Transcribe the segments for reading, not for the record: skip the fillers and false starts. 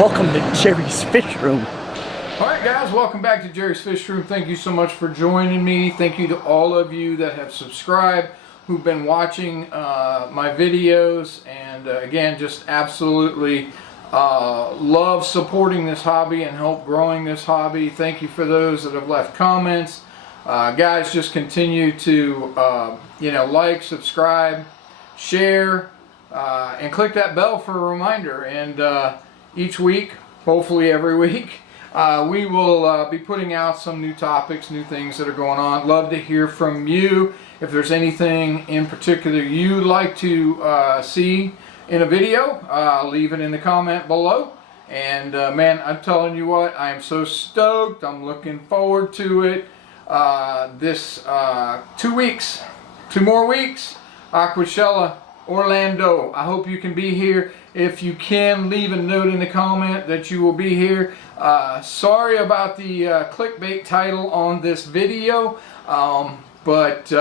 Welcome to Jerry's Fish Room. Alright guys, welcome back to Jerry's Fish Room. Thank you so much for joining me. Thank you to all of you that have subscribed, who've been watching my videos, and again, just absolutely love supporting this hobby and help growing this hobby. Thank you for those that have left comments. Guys, just continue to like, subscribe, share, and click that bell for a reminder. And each week, hopefully every week, we will be putting out some new topics, new things that are going on. Love to hear from you. If there's anything in particular you'd like to see in a video, leave it in the comment below. And man, I'm telling you what, I am so stoked. I'm looking forward to it. This 2 weeks, 2 more weeks, Aquashella, Orlando. I hope you can be here. If you can, leave a note in the comment that you will be here. Sorry about the clickbait title on this video, but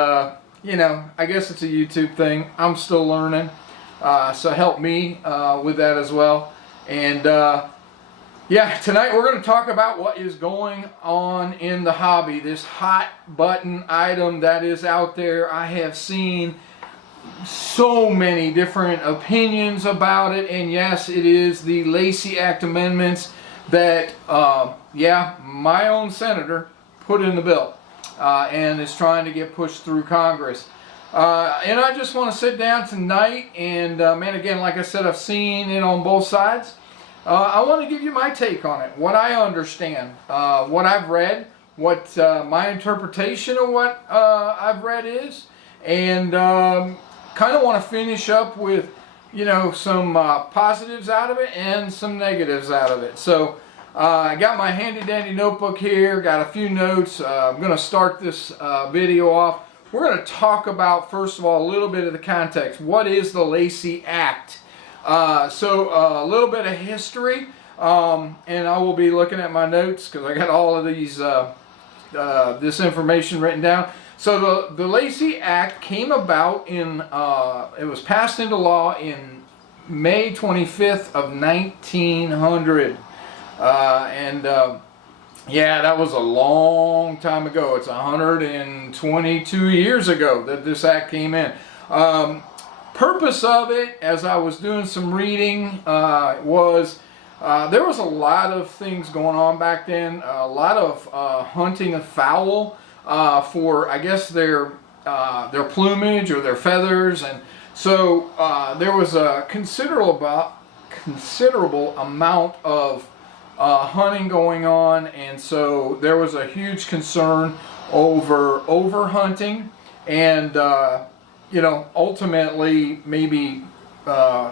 you know, I guess it's a YouTube thing. I'm still learning, so help me with that as well. And yeah, tonight we're going to talk about what is going on in the hobby, this hot button item that is out there. I have seen so many different opinions about it, and yes, it is the Lacey Act amendments that yeah, my own senator put in the bill and is trying to get pushed through Congress. And I just want to sit down tonight and man, again, like I said, I've seen it on both sides. I want to give you my take on it, what I understand, what I've read, what my interpretation of what I've read is, and kind of want to finish up with, you know, some positives out of it and some negatives out of it. So I got my handy dandy notebook here, got a few notes. I'm going to start this video off. We're going to talk about, first of all, a little bit of the context. What is the Lacey Act? So a little bit of history, and I will be looking at my notes because I got all of these this information written down. So the Lacey Act came about in, it was passed into law in May 25th of 1900. Yeah, that was a long time ago. It's 122 years ago that this act came in. Purpose of it, as I was doing some reading, was there was a lot of things going on back then. A lot of hunting of fowl for, I guess, their plumage or their feathers, and so there was a considerable amount of hunting going on, and so there was a huge concern over hunting, and you know, ultimately maybe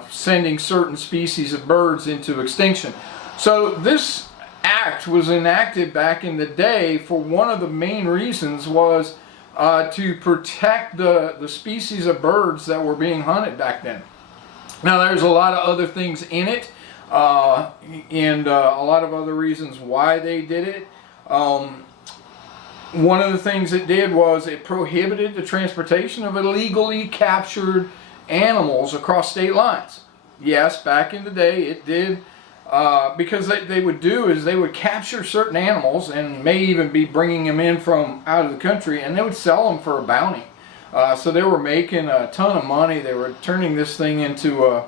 sending certain species of birds into extinction. So this act was enacted back in the day for one of the main reasons was to protect the species of birds that were being hunted back then. Now there's a lot of other things in it, and a lot of other reasons why they did it. One of the things it did was it prohibited the transportation of illegally captured animals across state lines. Yes, back in the day it did, because they would do is they would capture certain animals and may even be bringing them in from out of the country, and they would sell them for a bounty. So they were making a ton of money. They were turning this thing into a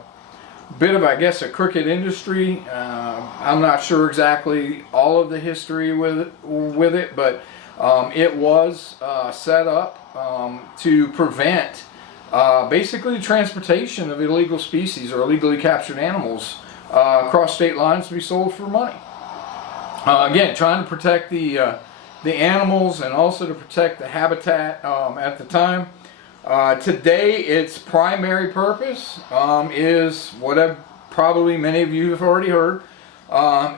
bit of, I guess, a crooked industry. I'm not sure exactly all of the history with it, but it was set up to prevent basically the transportation of illegal species or illegally captured animals across state lines to be sold for money. Again, trying to protect the animals and also to protect the habitat at the time. Today, its primary purpose is what probably many of you have already heard.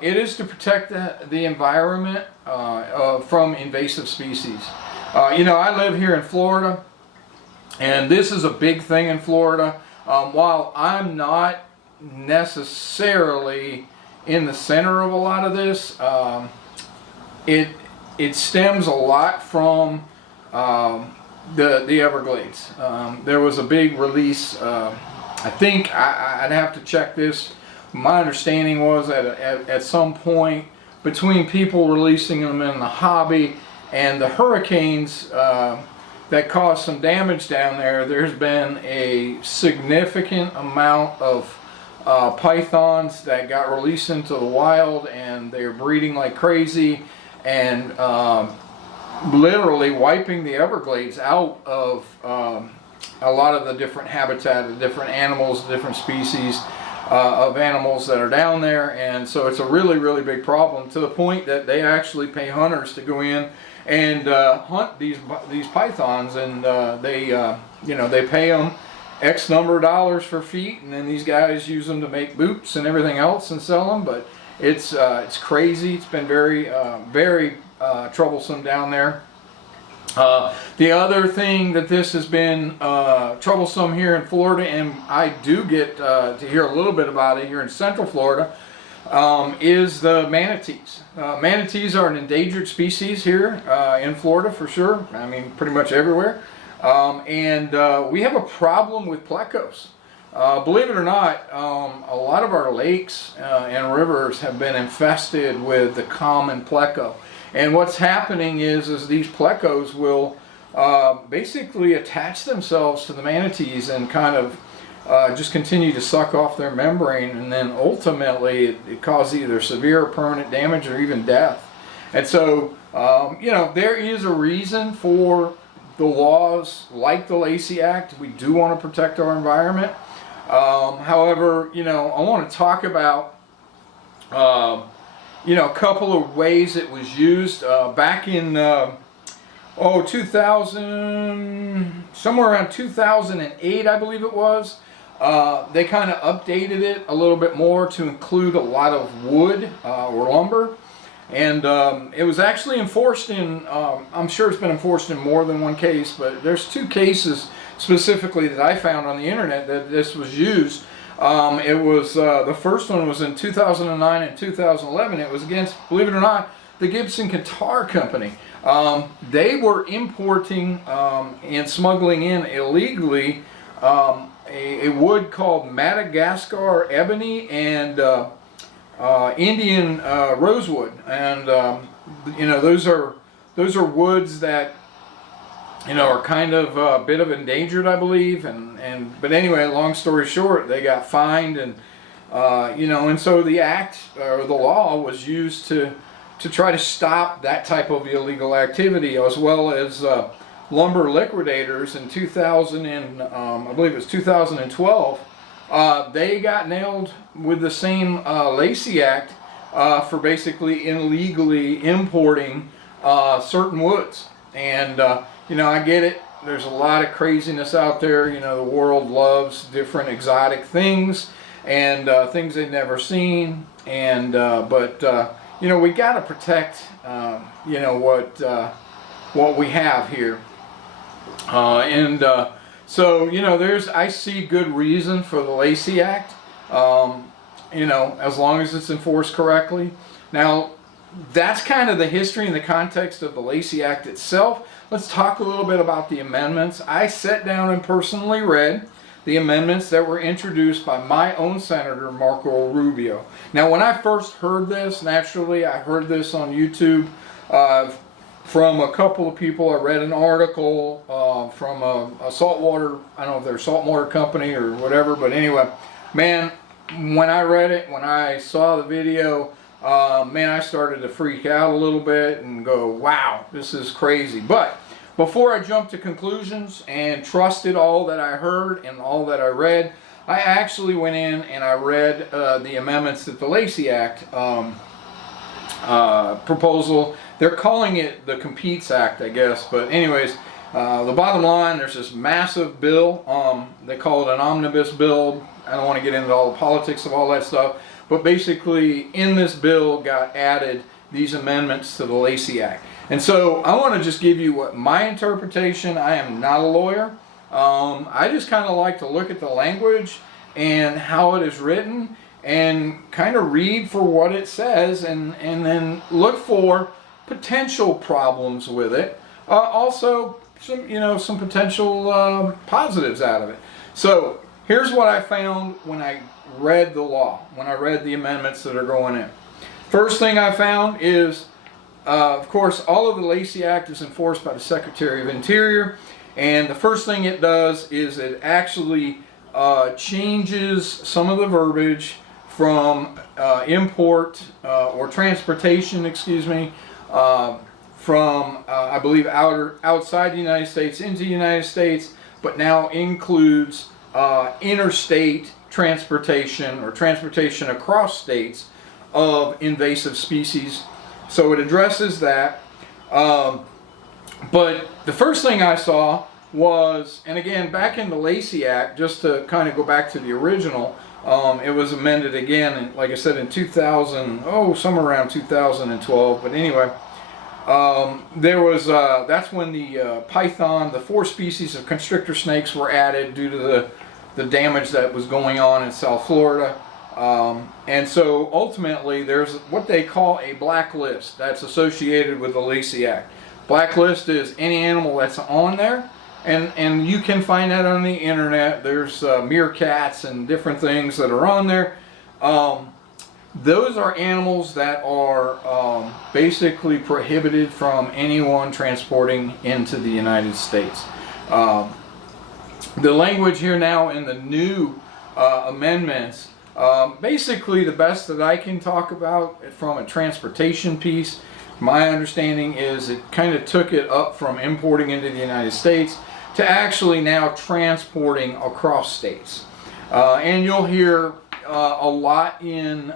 It is to protect the environment from invasive species. You know, I live here in Florida, and this is a big thing in Florida. While I'm not necessarily in the center of a lot of this, it stems a lot from the Everglades. There was a big release. I think I'd have to check this my understanding was at some point between people releasing them in the hobby and the hurricanes that caused some damage down there, there's been a significant amount of pythons that got released into the wild, and they're breeding like crazy and literally wiping the Everglades out of a lot of the different habitat, the different animals, different species of animals that are down there. And so it's a really, really big problem, to the point that they actually pay hunters to go in and hunt these pythons, and they pay them X number of dollars for feet, and then these guys use them to make boots and everything else and sell them. But it's crazy. It's been very troublesome down there. The other thing that this has been troublesome here in Florida, and I do get to hear a little bit about it here in Central Florida, is the manatees. Manatees are an endangered species here in Florida for sure. I mean, pretty much everywhere. And we have a problem with plecos. Believe it or not, a lot of our lakes and rivers have been infested with the common pleco. And what's happening is these plecos will basically attach themselves to the manatees and kind of just continue to suck off their membrane, and then ultimately it causes either severe or permanent damage or even death. And so, there is a reason for the laws like the Lacey Act. We do want to protect our environment. However, I want to talk about a couple of ways it was used back in 2000, somewhere around 2008, I believe it was. They kind of updated it a little bit more to include a lot of wood or lumber. And it was actually enforced in, I'm sure it's been enforced in more than one case, but there's two cases specifically that I found on the internet that this was used. It was, the first one was in 2009 and 2011. It was against, believe it or not, the Gibson Guitar Company. They were importing and smuggling in illegally a wood called Madagascar ebony and Indian rosewood, and those are woods that are kind of a bit of endangered, I believe, but anyway, long story short, they got fined, and and so the act or the law was used to try to stop that type of illegal activity, as well as lumber liquidators in 2000 and I believe it was 2012. They got nailed with the same Lacey Act for basically illegally importing certain woods. And I get it. There's a lot of craziness out there. The world loves different exotic things and things they've never seen. And but we got to protect what we have here. So I see good reason for the Lacey Act, as long as it's enforced correctly. Now, that's kind of the history and the context of the Lacey Act itself. Let's talk a little bit about the amendments. I sat down and personally read the amendments that were introduced by my own Senator, Marco Rubio. Now, when I first heard this, naturally, I heard this on YouTube from a couple of people. I read an article from a saltwater, I don't know if they're a saltwater company or whatever, but anyway, man, when I read it, when I saw the video, I started to freak out a little bit and go, wow, this is crazy. But before I jumped to conclusions and trusted all that I heard and all that I read, I actually went in and I read the amendments that the Lacey Act proposal. They're calling it the Competes Act, I guess. But anyways, the bottom line, there's this massive bill. They call it an omnibus bill. I don't want to get into all the politics of all that stuff. But basically, in this bill got added these amendments to the Lacey Act. And so I want to just give you what my interpretation. I am not a lawyer. I just kind of like to look at the language and how it is written and kind of read for what it says, and then look for potential problems with it. Also, some potential positives out of it. So here's what I found when I read the law, when I read the amendments that are going in. First thing I found is, of course, all of the Lacey Act is enforced by the Secretary of Interior, and the first thing it does is it actually changes some of the verbiage from import or transportation, excuse me, from I believe outside the United States into the United States, but now includes interstate transportation or transportation across states of invasive species. So it addresses that. But the first thing I saw was, and again, back in the Lacey Act, just to kind of go back to the original, it was amended again, and like I said, in 2000, somewhere around 2012. But anyway, there was that's when the python, the 4 species of constrictor snakes were added due to the damage that was going on in South Florida. And so ultimately there's what they call a blacklist that's associated with the Lacey Act. Blacklist is any animal that's on there, and you can find that on the internet. There's meerkats and different things that are on there. Those are animals that are basically prohibited from anyone transporting into the United States. The language here now in the new amendments, basically the best that I can talk about from a transportation piece, my understanding is it kind of took it up from importing into the United States to actually now transporting across states. And you'll hear a lot in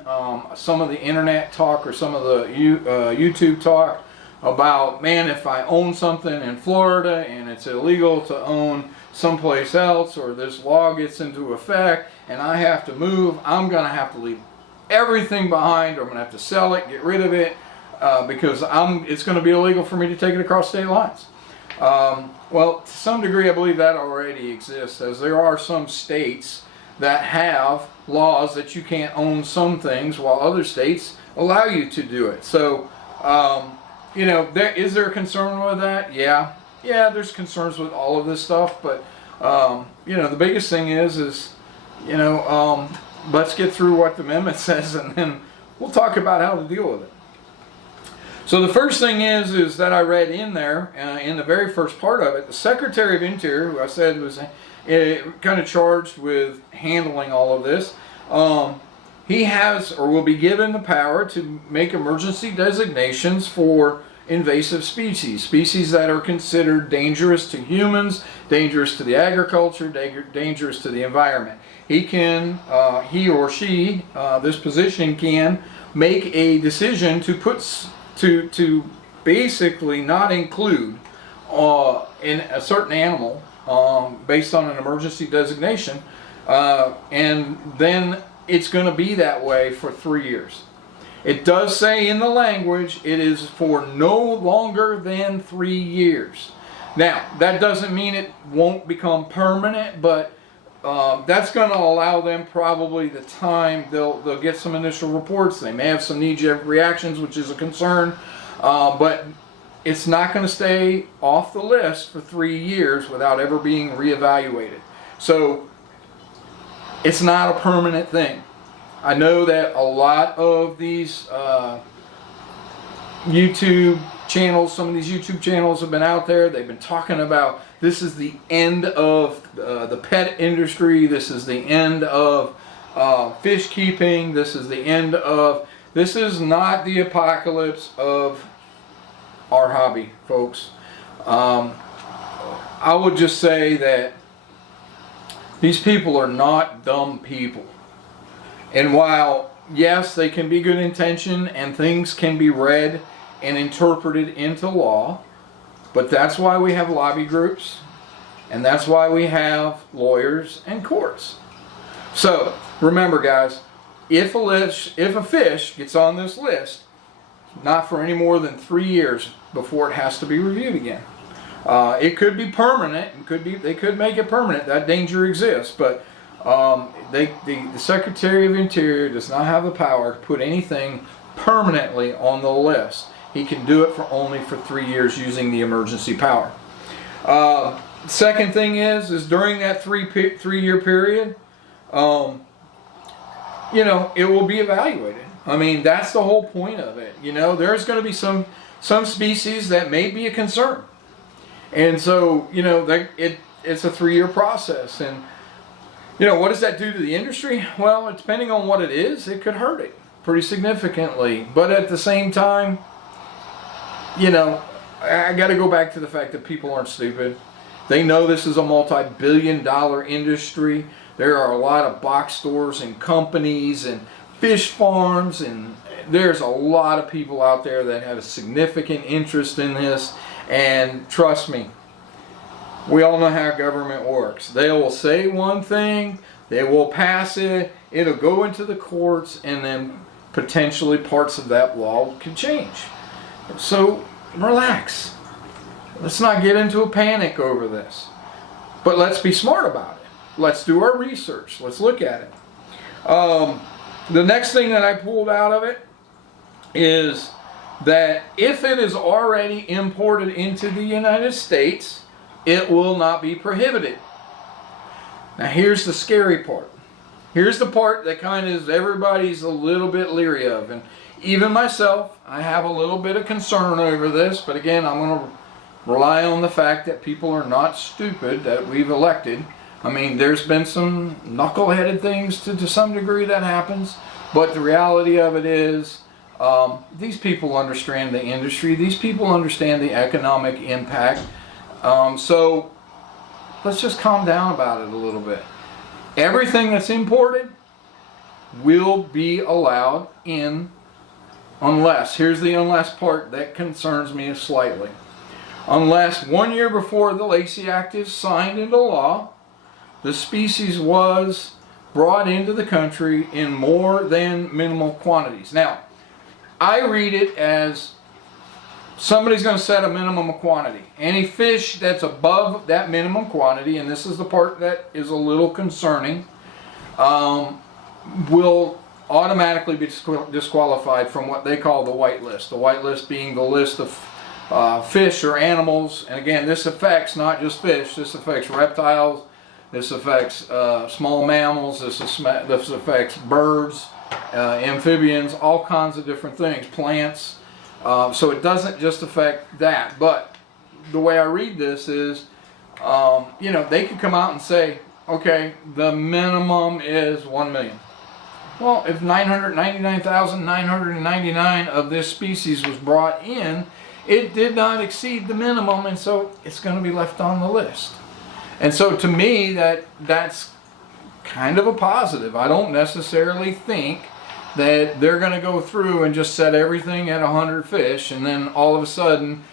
some of the internet talk or some of the YouTube talk about, man, if I own something in Florida and it's illegal to own someplace else, or this law gets into effect and I have to move, I'm going to have to leave everything behind, or I'm going to have to sell it, get rid of it, because it's going to be illegal for me to take it across state lines. Well, to some degree I believe that already exists, as there are some states that have laws that you can't own some things while other states allow you to do it. So, is there a concern with that? Yeah, there's concerns with all of this stuff, but the biggest thing is let's get through what the amendment says, and then we'll talk about how to deal with it. So the first thing is that I read in there, in the very first part of it, the Secretary of Interior, who I said was kind of charged with handling all of this, he has or will be given the power to make emergency designations for invasive species that are considered dangerous to humans, dangerous to the agriculture, dangerous to the environment. He or she, this position can make a decision to basically not include in a certain animal based on an emergency designation, and then it's going to be that way for 3 years. It does say in the language it is for no longer than 3 years. Now, that doesn't mean it won't become permanent, but that's going to allow them probably the time. They'll get some initial reports. They may have some knee-jerk reactions, which is a concern, but it's not going to stay off the list for 3 years without ever being reevaluated. So it's not a permanent thing. I know that a lot of these YouTube channels, some of these YouTube channels have been out there. They've been talking about this is the end of the pet industry. This is the end of fish keeping. This is not the apocalypse of our hobby, folks. I would just say that these people are not dumb people. And while, yes, they can be good intention and things can be read and interpreted into law, but that's why we have lobby groups, and that's why we have lawyers and courts. So, remember guys, if a fish gets on this list, not for any more than 3 years before it has to be reviewed again. It could be permanent, they could make it permanent, that danger exists, but the Secretary of Interior does not have the power to put anything permanently on the list. He can do it only for 3 years using the emergency power. Second thing is during that three-year period, it will be evaluated. I mean, that's the whole point of it. There's going to be some species that may be a concern. And so, it's a 3-year process. And, what does that do to the industry? Well, depending on what it is, it could hurt it pretty significantly. But at the same time, I got to go back to the fact that people aren't stupid. They know this is a multi-billion-dollar industry. There are a lot of box stores and companies and fish farms, and there's a lot of people out there that have a significant interest in this. And trust me, we all know how government works. They will say one thing, they will pass it, it'll go into the courts, and then potentially parts of that law can change. So relax. Let's not get into a panic over this. But let's be smart about it. Let's do our research. Let's look at it. The next thing that I pulled out of it is that if it is already imported into the United States, it will not be prohibited. Now here's the scary part. Here's the part that kind of everybody's a little bit leery of. And even myself, I have a little bit of concern over this. But again, I'm going to rely on the fact that people are not stupid that we've elected. I mean, there's been some knuckle-headed things to some degree that happens. But the reality of it is, these people understand the industry. These people understand the economic impact. So let's just calm down about it a little bit. Everything that's imported will be allowed in, unless, here's the unless part that concerns me slightly. Unless 1 year before the Lacey Act is signed into law, the species was brought into the country in more than minimal quantities. Now, I read it as somebody's going to set a minimum quantity. Any fish that's above that minimum quantity, and this is the part that is a little concerning, will automatically be disqualified from what they call the white list. The white list being the list of fish or animals. And again, this affects not just fish. This affects reptiles. This affects small mammals. This affects birds, amphibians, all kinds of different things, plants. So it doesn't just affect that. But the way I read this is, they could come out and say, okay, the minimum is 1 million. Well, if 999,999 of this species was brought in, it did not exceed the minimum, and so it's going to be left on the list. And so to me, that's kind of a positive. I don't necessarily think that they're going to go through and just set everything at 100 fish, and then all of a sudden,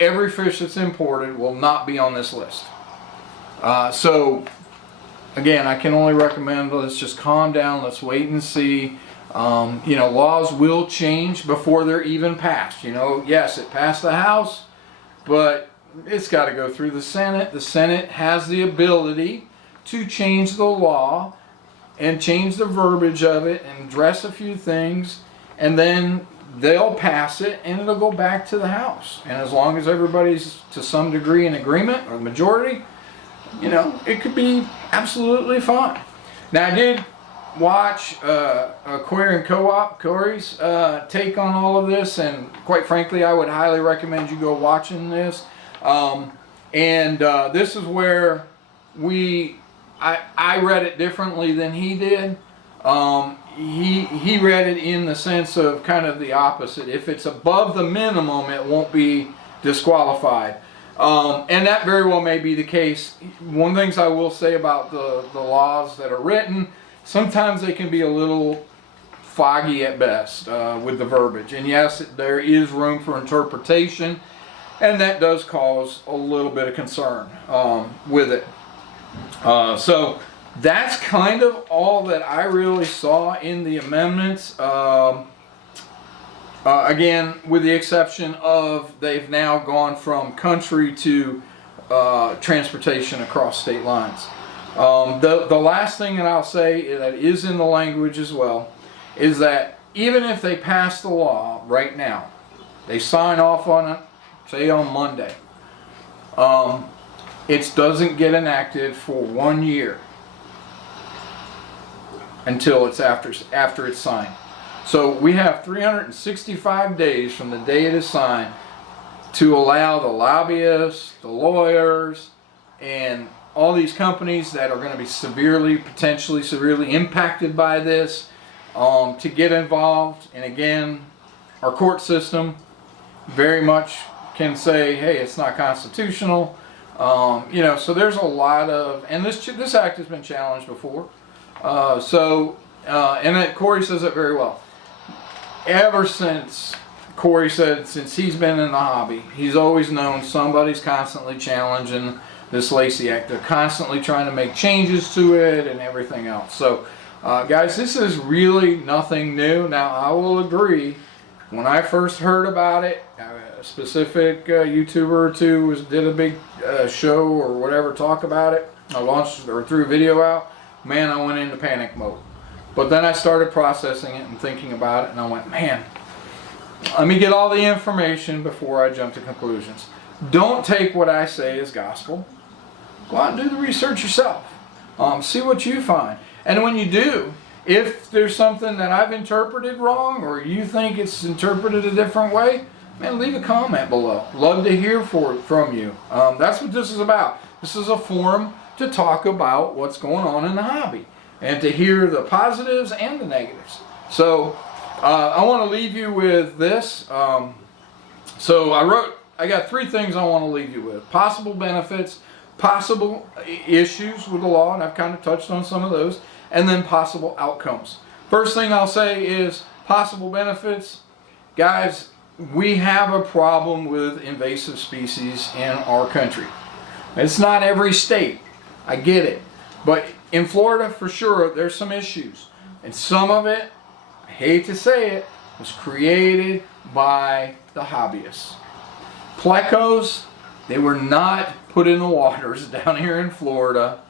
every fish that's imported will not be on this list. So, again, I can only recommend, let's just calm down, let's wait and see. Laws will change before they're even passed. Yes, it passed the House, but it's got to go through the Senate. The Senate has the ability to change the law and change the verbiage of it and address a few things, and then they'll pass it and it'll go back to the House. And as long as everybody's to some degree in agreement, or the majority, it could be absolutely fine. Now, I did watch Aquarium Co-op, Corey's take on all of this, and quite frankly, I would highly recommend you go watching this. This is where I read it differently than he did. He read it in the sense of kind of the opposite. If it's above the minimum, it won't be disqualified. And that very well may be the case. One of the things I will say about the laws that are written, sometimes they can be a little foggy at best with the verbiage. And yes, there is room for interpretation, and that does cause a little bit of concern with it. So that's kind of all that I really saw in the amendments. Again, with the exception of they've now gone from country to transportation across state lines. The last thing that I'll say that is in the language as well is that even if they pass the law right now, they sign off on it, say on Monday, it doesn't get enacted for 1 year. until it's after it's signed. So we have 365 days from the day it is signed to allow the lobbyists, the lawyers, and all these companies that are going to be potentially severely impacted by this to get involved. And again, our court system very much can say, hey, it's not constitutional. So there's a lot of, and this act has been challenged before. And Corey says it very well. Ever since Corey said, since he's been in the hobby, he's always known somebody's constantly challenging this Lacey Act. They're constantly trying to make changes to it and everything else. So, guys, this is really nothing new. Now, I will agree, when I first heard about it, a specific YouTuber or two did a big show or whatever, talk about it. I launched or threw a video out. Man, I went into panic mode. But then I started processing it and thinking about it, and I went, man, let me get all the information before I jump to conclusions. Don't take what I say as gospel. Go out and do the research yourself. See what you find. And when you do, if there's something that I've interpreted wrong or you think it's interpreted a different way, man, leave a comment below. Love to hear from you. That's what this is about. This is a forum to talk about what's going on in the hobby and to hear the positives and the negatives. So I want to leave you with this. I got 3 things I want to leave you with. Possible benefits, possible issues with the law, and I've kind of touched on some of those, and then possible outcomes. First thing I'll say is possible benefits. Guys, we have a problem with invasive species in our country. It's not every state. I get it. But in Florida, for sure, there's some issues. And some of it, I hate to say it, was created by the hobbyists. Plecos, they were not put in the waters down here in Florida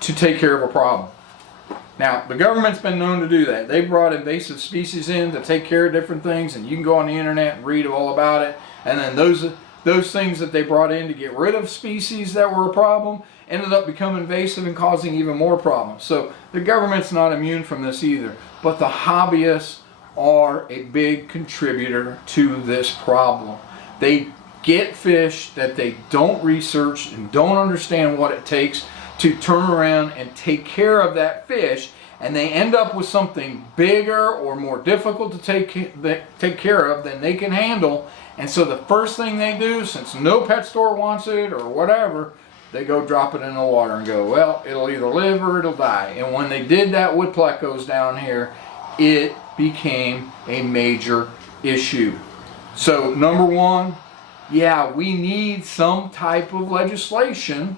to take care of a problem. Now, the government's been known to do that. They brought invasive species in to take care of different things, and you can go on the internet and read all about it. And then those things that they brought in to get rid of species that were a problem ended up becoming invasive and causing even more problems. So the government's not immune from this either. But the hobbyists are a big contributor to this problem. They get fish that they don't research and don't understand what it takes to turn around and take care of that fish, and they end up with something bigger or more difficult to take care of than they can handle. And so the first thing they do, since no pet store wants it or whatever, they go drop it in the water and go, well, it'll either live or it'll die. And when they did that with plecos down here, it became a major issue. So number one, yeah, we need some type of legislation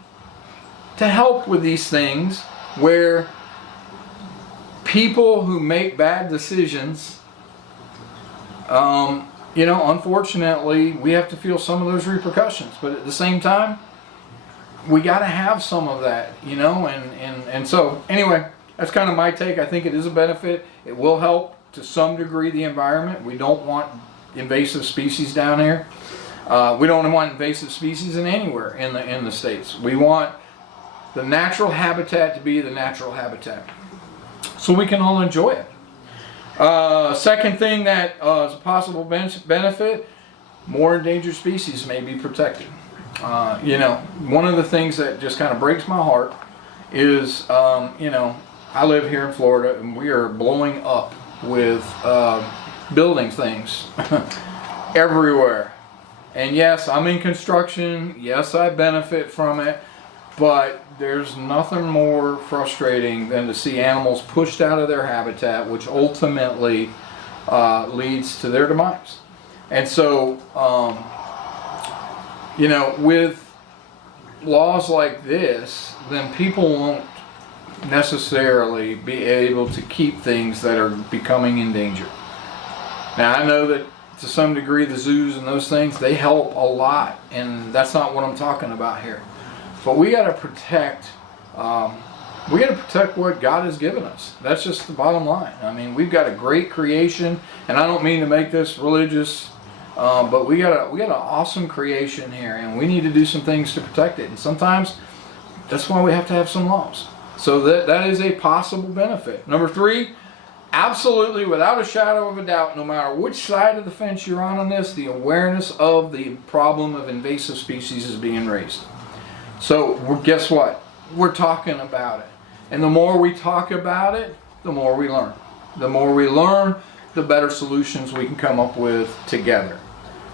to help with these things where people who make bad decisions, unfortunately, we have to feel some of those repercussions. But at the same time, we got to have some of that, and so anyway, that's kind of my take. I think it is a benefit. It will help to some degree the environment. We don't want invasive species down here. We don't want invasive species anywhere in the states. We want the natural habitat to be the natural habitat, so we can all enjoy it. Second thing that is a possible benefit: more endangered species may be protected. One of the things that just kind of breaks my heart is, I live here in Florida and we are blowing up with building things everywhere. And yes, I'm in construction. Yes, I benefit from it. But there's nothing more frustrating than to see animals pushed out of their habitat, which ultimately leads to their demise. And so, with laws like this, then people won't necessarily be able to keep things that are becoming endangered. Now, I know that to some degree the zoos and those things, they help a lot, and that's not what I'm talking about here. But we got to protect what God has given us. That's just the bottom line. I mean, we've got a great creation, and I don't mean to make this religious, but we got an awesome creation here, and we need to do some things to protect it. And sometimes that's why we have to have some laws. So that is a possible benefit. Number 3, absolutely, without a shadow of a doubt, no matter which side of the fence you're on this, the awareness of the problem of invasive species is being raised. So guess what? We're talking about it. And the more we talk about it, the more we learn. The more we learn, the better solutions we can come up with together.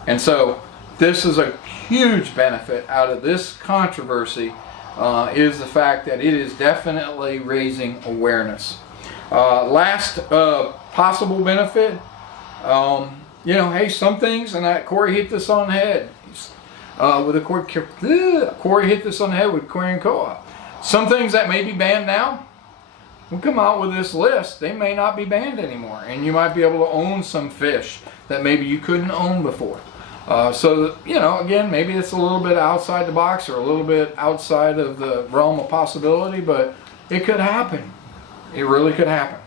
And so this is a huge benefit out of this controversy, is the fact that it is definitely raising awareness. Last possible benefit, hey, some things, and Corey hit this on the head Corey hit this on the head with Aquarium Co-op. Some things that may be banned now, we'll come out with this list, they may not be banned anymore, and you might be able to own some fish that maybe you couldn't own before. So, again, maybe it's a little bit outside the box or a little bit outside of the realm of possibility, but it could happen. It really could happen.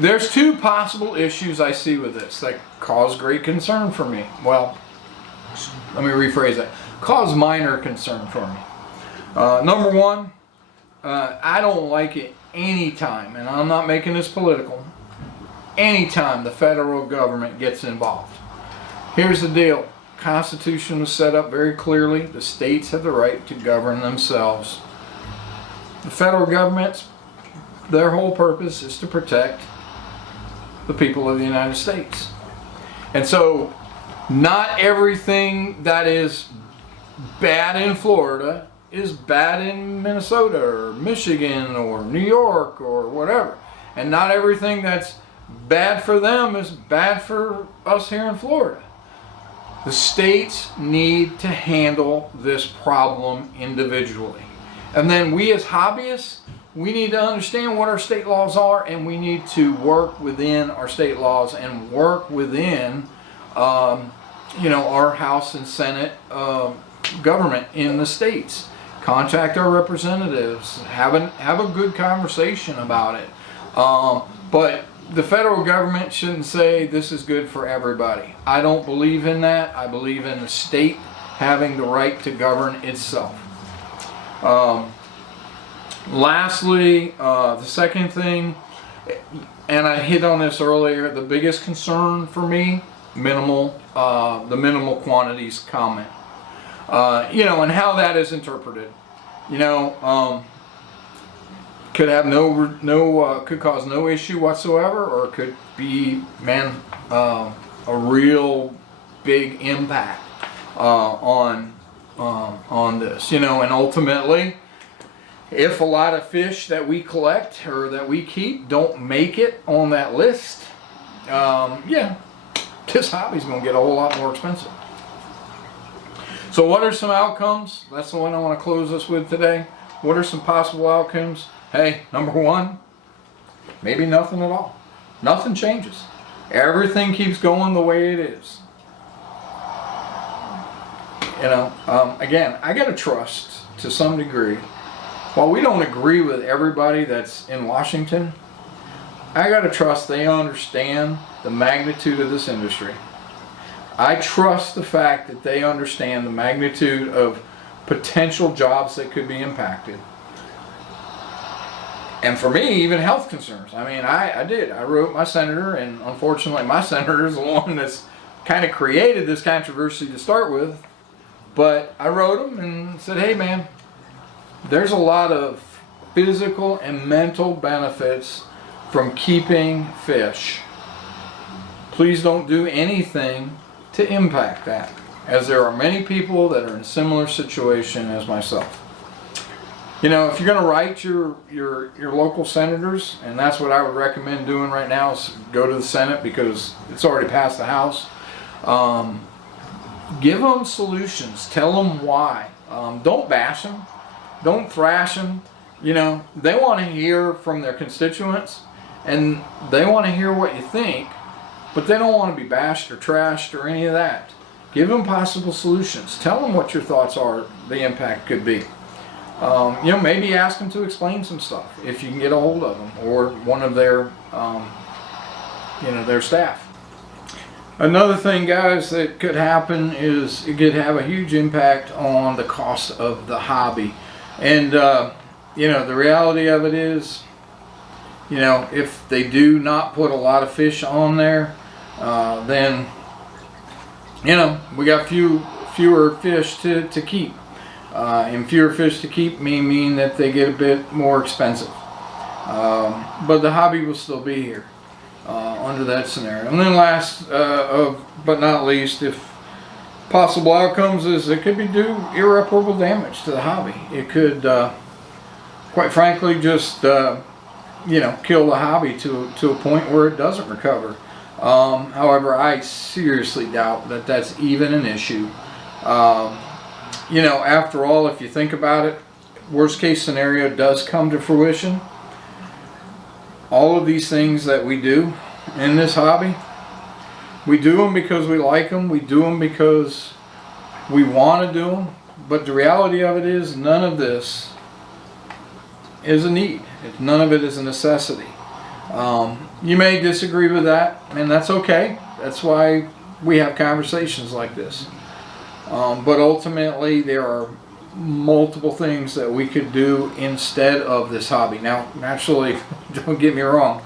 There's 2 possible issues I see with this that cause great concern for me. Well, let me rephrase that. Cause minor concern for me. Number 1, I don't like it anytime, and I'm not making this political, anytime the federal government gets involved. Here's the deal. The Constitution was set up very clearly. The states have the right to govern themselves. The federal government's, their whole purpose is to protect the people of the United States. And so, not everything that is bad in Florida is bad in Minnesota or Michigan or New York or whatever. And not everything that's bad for them is bad for us here in Florida. The states need to handle this problem individually. And then we as hobbyists, we need to understand what our state laws are, and we need to work within our state laws and work within our House and Senate government in the states. Contact our representatives, have a good conversation about it. But the federal government shouldn't say this is good for everybody. I don't believe in that. I believe in the state having the right to govern itself. Lastly, the second thing, and I hit on this earlier, the biggest concern for me, the minimal quantities comment. And how that is interpreted. Could have could cause no issue whatsoever, or it could be, a real big impact on this. And ultimately, if a lot of fish that we collect or that we keep don't make it on that list, this hobby's going to get a whole lot more expensive. So what are some outcomes? That's the one I want to close this with today. What are some possible outcomes? Hey, number 1, maybe nothing at all. Nothing changes. Everything keeps going the way it is. Again, I got to trust to some degree. While we don't agree with everybody that's in Washington, I got to trust they understand the magnitude of this industry. I trust the fact that they understand the magnitude of potential jobs that could be impacted. And for me, even health concerns. I mean, I wrote my senator, and unfortunately my senator is the one that's kind of created this controversy to start with. But I wrote him and said, hey man, there's a lot of physical and mental benefits from keeping fish. Please don't do anything to impact that, as there are many people that are in a similar situation as myself. If you're going to write your local senators, and that's what I would recommend doing right now, is go to the Senate because it's already passed the House. Give them solutions. Tell them why. Don't bash them. Don't thrash them. They want to hear from their constituents, and they want to hear what you think, but they don't want to be bashed or trashed or any of that. Give them possible solutions. Tell them what your thoughts are, the impact could be. Maybe ask them to explain some stuff if you can get a hold of them or one of their, their staff. Another thing, guys, that could happen is it could have a huge impact on the cost of the hobby. And you know, the reality of it is, you know, if they do not put a lot of fish on there, then, you know, we got fewer fish to keep. And fewer fish to keep mean that they get a bit more expensive. But the hobby will still be here under that scenario. And then last, but not least, if possible outcomes is it could be do irreparable damage to the hobby. It could, quite frankly, just you know, kill the hobby to a point where it doesn't recover. However, I seriously doubt that that's even an issue. You know, after all, if you think about it, worst case scenario does come to fruition. All of these things that we do in this hobby, we do them because we like them. We do them because we want to do them. But the reality of it is none of this is a need. None of it is a necessity. You may disagree with that, and that's okay. That's why we have conversations like this. But ultimately, there are multiple things that we could do instead of this hobby. Now, naturally, don't get me wrong,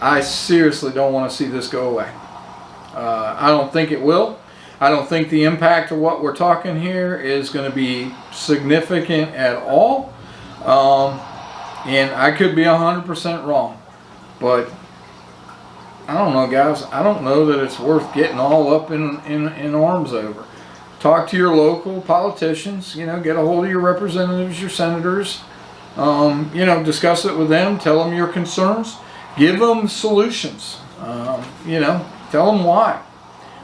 I seriously don't want to see this go away. I don't think it will. I don't think the impact of what we're talking here is going to be significant at all. And I could be 100% wrong. But I don't know, guys. I don't know that it's worth getting all up in arms over. Talk to your local politicians, you know, get a hold of your representatives, your senators, you know, discuss it with them, tell them your concerns, give them solutions, you know, tell them why.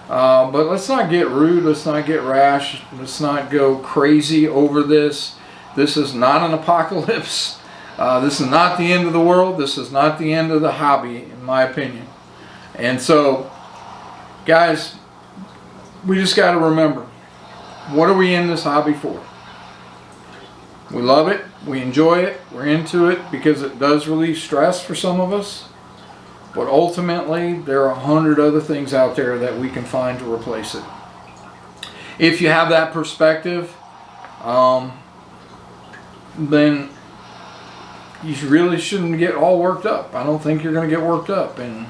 But let's not get rude, let's not get rash, let's not go crazy over this. This is not an apocalypse. This is not the end of the world. This is not the end of the hobby, in my opinion. And so, guys, we just got to remember, what are we in this hobby for? We love it. We enjoy it. We're into it because it does relieve stress for some of us. But ultimately, there are 100 other things out there that we can find to replace it. If you have that perspective, then you really shouldn't get all worked up. I don't think you're going to get worked up. And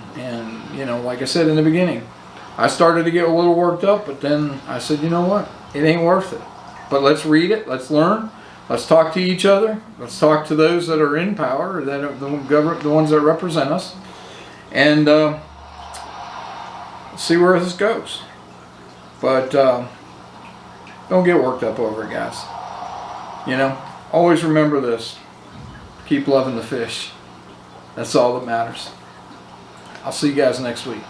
you know, like I said in the beginning, I started to get a little worked up, but then I said, you know what? It ain't worth it. But let's read it. Let's learn. Let's talk to each other. Let's talk to those that are in power, or that are the ones that represent us, and see where this goes. But don't get worked up over it, guys. You know, always remember this. Keep loving the fish. That's all that matters. I'll see you guys next week.